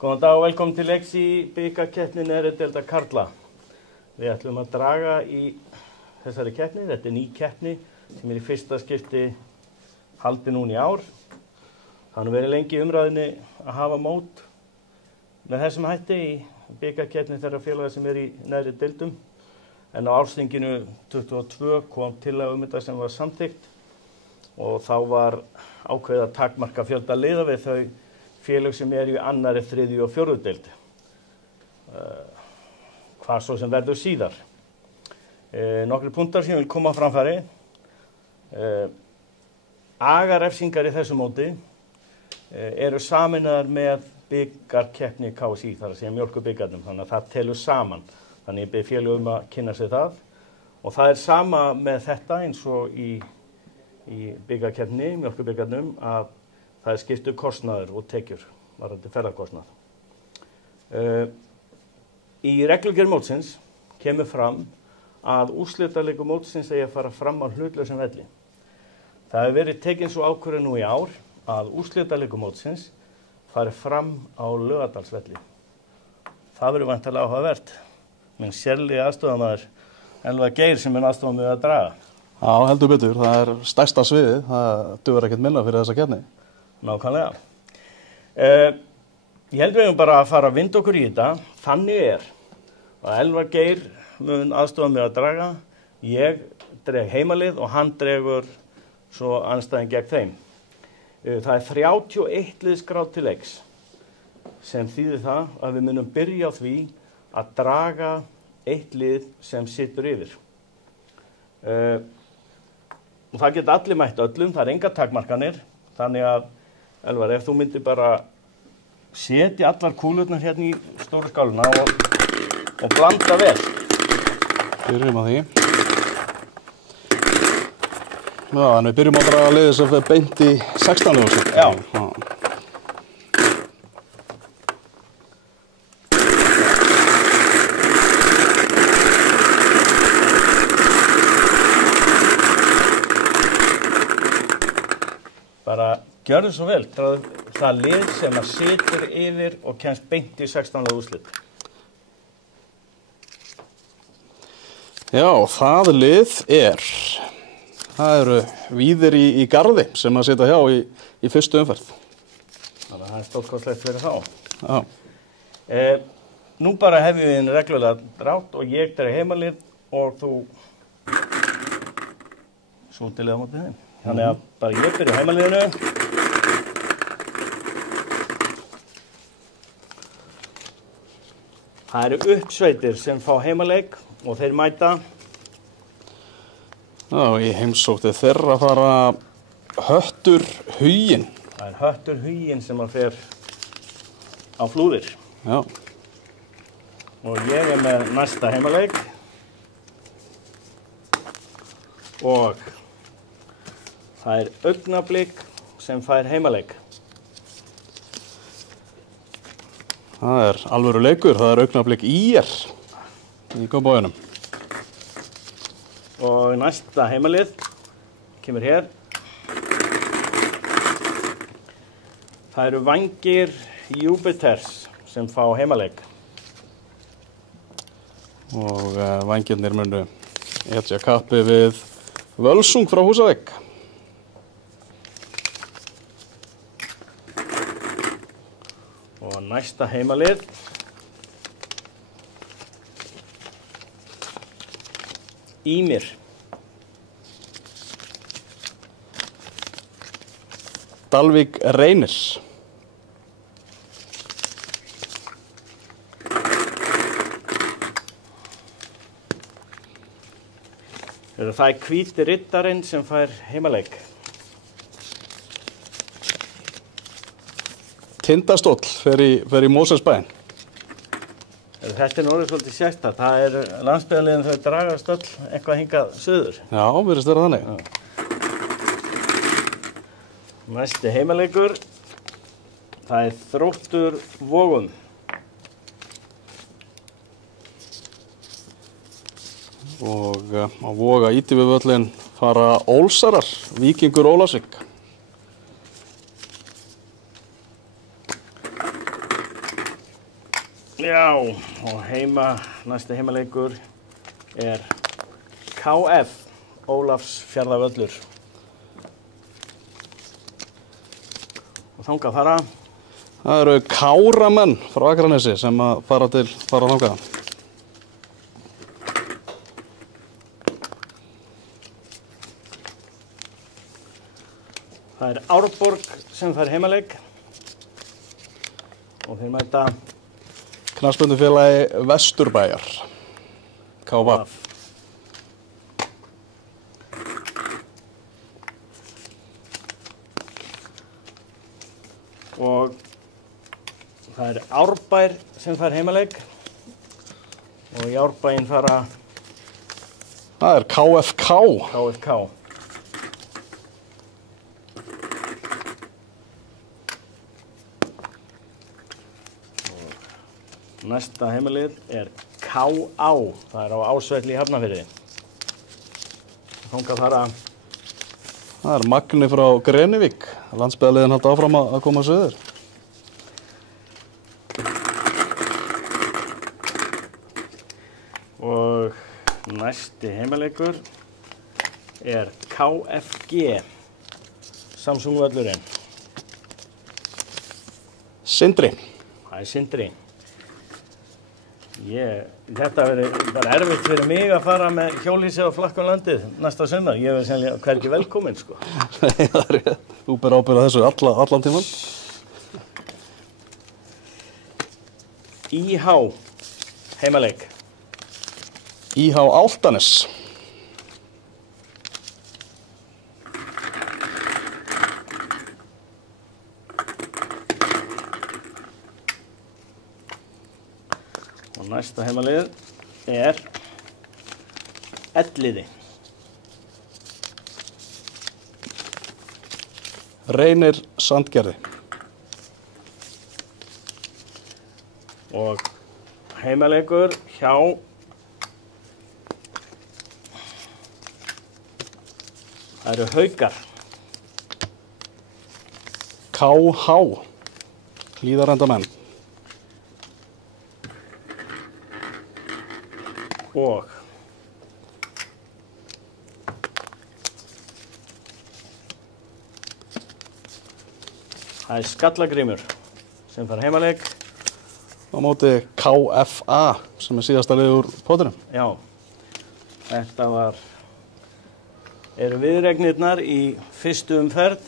Góðan dag og velkomin til leiks í bikarkeppni neðri deildar karla. Við ætlum að draga í þessari keppni. Þetta ný keppni sem í fyrsta skipti haldið núna í ár. Það verið lengi í umræðinni að hafa mót með þessum hætti í bikarkeppni þeirra félaga sem í neðri deildum. En á ársþinginu 22 kom tillaga þetta sem var samþykkt og þá var ákveðið að takmarka fjölda liða við þau félag sem í annarri, þriðju og fjórðu deild. Hvað svo sem verður síðar. Nokkrir punktar sem ég vil koma á framfæri. Agarefsingar í þessu móti eru sameinaðar með bikarkeppni KSÍ, þar að segja mjólkurbikarnum, þannig að það telur saman. Þannig ég bið félögum að kynna sig það. Og það sama með þetta eins og í bikarkeppni, mjólkurbikarnum, að það skiptur kostnaður og tekjur, varðandi ferðarkostnað. Í reglugerð mótsins kemur fram að úrslitaleikur mótsins eigi að fara fram á hlutlausum velli. Það hefur verið tekin svo ákvörðun nú í ár að úrslitaleikur mótsins fari fram á Laugardalsvelli. Það verður væntanlega áhugavert. Minn sérlegi aðstofamaður Elvar Geir sem aðstofa mig að draga. Já, heldur betur. Það stærsta sviðið. Það dugar ekkert minna fyrir þessa keppni. Nákvæmlega. Ég held við bara að fara að vinda okkur í þetta. Þannig að Elvar Geir mun aðstofa mig að draga. Ég dreg heimalið og hann dregur svo andstæðing gegn þeim. Það 31 lið skráð til leiks sem þýðir það að við munum byrja á því að draga eitt lið sem situr yfir. Og það geta allir mætt öllum, það engar takmarkanir, þannig að Elvar, ef þú myndir bara setja allar kúlurnar hérna í stóru skáluna og blanda vel. Byrjum á því. Já, en við byrjum á bara að liða þess að við beint í 16. úrslit. Já. Bara gjörðu svo vel, það lið sem að situr yfir og kemst beint í 16. úrslit. Já, það lið það eru Víðir í Garði sem að sitja hjá í fyrstu umferð. Þannig að það stórkostlegt fyrir þá. Já. Nú bara hefum við einn reglulega drátt og ég dreg heimalið og þú svo til á móti þeim. Þannig að bara ég byrja heimaliðinu. Það eru uppsveitir sem fá heimaleik og þeir mæta. Já, í heimsótti þeirra fara Höttur Huginn. Það Höttur Huginn sem að fer á Flúðir. Já. Og ég með næsta heimaleik. Og það Augnablik sem fær heimaleik. Það alvöru leikur, það Augnablik ÍR í Kópavoginum. Og næsta heimalið kemur hér. Það eru Vængir Júpiters sem fá heimaleik. Og Vængirnir munu etja kappi við Völsung frá Húsavík. Og næsta heimalið Ýmir. Dalvík Reynir. Það Hvíti Riddarinn sem fær heimaleik. Tindastóll fer í Mosfellsbæinn. Þetta orðið svolítið sérstakt. Það landsbyggðarliðin þau dragast öll eitthvað hingað suður. Já, virðist vera þannig. Já. Næsti heimaleikur. Það Þróttur Vogum. Og á Voga íti við völlin fara Ólsarar, Víkingur Ólafsvík. Já, og næsti heimaleikur KF, Ólafsfjarðarvöllur. Og þangað fara? Það eru Káramenn frá Akranesi sem að fara þangað. Það Árborg sem fær heimaleik og þeir mæta Knattspyrnufélagi Vesturbæjar, KVF. Og það Árbær sem fær heimaleik og í Árbæinn fara Það KFK. KFK. Næsta heimalið KA, það á Ásvelli í Hafnarfirði. Þangað fara Það Magni frá Grenivík, landsbyggðarliðin halda áfram að koma suður. Og næsti heimaleikur KFG, Samsung-völlurinn. Sindri. Það Sindri. Þetta verður bara erfitt fyrir mig að fara með hjólhýsi á flakkum landið næsta sumar. Ég verður sennilega hvergi velkominn, sko. Nei, það rétt. Þú ber ábyrgð á þessu allan tímann. IH, heimaleik. IH Álftanes. Og næsta heimalið Elliði. Reynir Sandgerði. Og heimaleikur hjá það Haukar. KH, Hlíðarendamenn. Og það Skallagrímur sem fær heimaleik Á móti KFA sem síðasta liður úr pottinum. Já, þetta eru viðregnirnar í fyrstu umferð.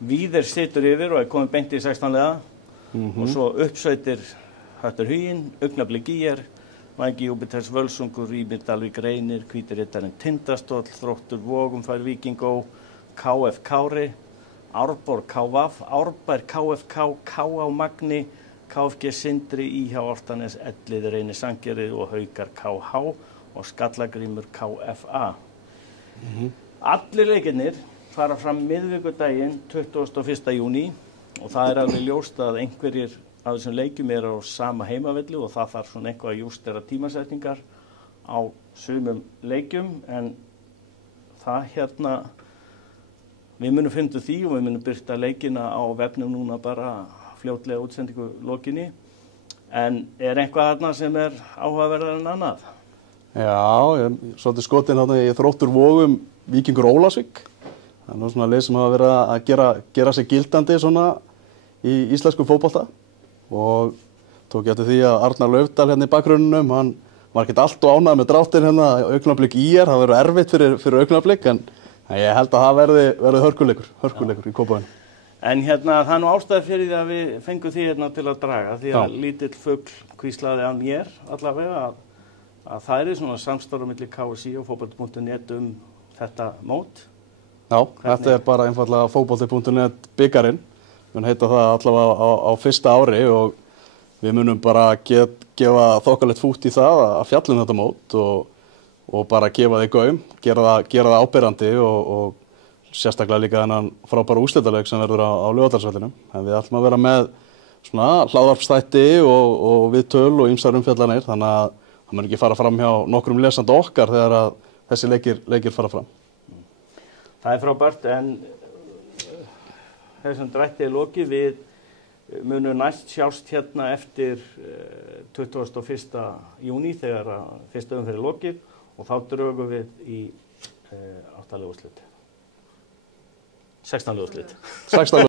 Víðir situr yfir og komið beint í 16 liða. Og svo uppsveitir Höttur Huginn, Augnablik IR, Vægi Júpiters Völsungur, Rýmir Dalvík Reynir, Hvíti Riddarinn Tindastóll, Þróttur Vogum fær Víkingó, KF Kári, Árborg KVF, Árbær KFK, KA Magni, KFG Sindri, IH Álftanes, Elliði Reynir Sandgerði og Haukar KH og Skallagrímur KFA. Allir leikirnir fara fram miðvikudaginn 21. júní og það alveg ljóst að einhverjir af þessum leikjum á sama heimavelli og það þarf svona eitthvað að jústera tímasetningar á sumum leikjum en það við munum finna því og við munum birta leikina á vefnum núna bara fljótlega útsendingu lokinni en eitthvað þarna sem áhugaverðar en annað? Já, svolítið skotin þarna í Þróttur Vogum Víkingur Ólafsvík. Það nú svona lið sem hafa verið að gera sig gildandi svona í íslensku fótbolta og tók ég eftir því að Arnar Laufdal hérna í bakgrunnum, hann var ekkert allt og ánægður með dráttin hérna Augnablik IR, það verður erfitt fyrir Augnablik en ég held að það verði hörkuleikur í Kópavogi. En það nú ástæði fyrir því að við fengum því til að draga því að lítill fugl hvíslaði að mér allavega að það svona samstarf milli KSÍ og fótbolti.net þetta mót. Já, þetta bara einfaldlega fótbolti.net bikarinn. Við munum heita það allavega á fyrsta ári og við munum bara gefa þokkalegt fút í það að fjalla þetta mót og bara gefa því gaum, gera það áberandi og sérstaklega líka þennan frábæra úrslitaleik sem verður á Laugardalsvellinum. En við ætlum að vera með svona hlaðvarpsþætti og viðtöl og ýmsar umfjallanir þannig að það mun ekki fara fram hjá nokkrum lesandi okkar þegar að þessi leikir fara fram. Það frábært en þessum drætti lokið við munu næst sjást hérna eftir 21. júní þegar fyrsta umferð er lokið og þá drögum við í 8 liða úrslit. 16 liða úrslit. 16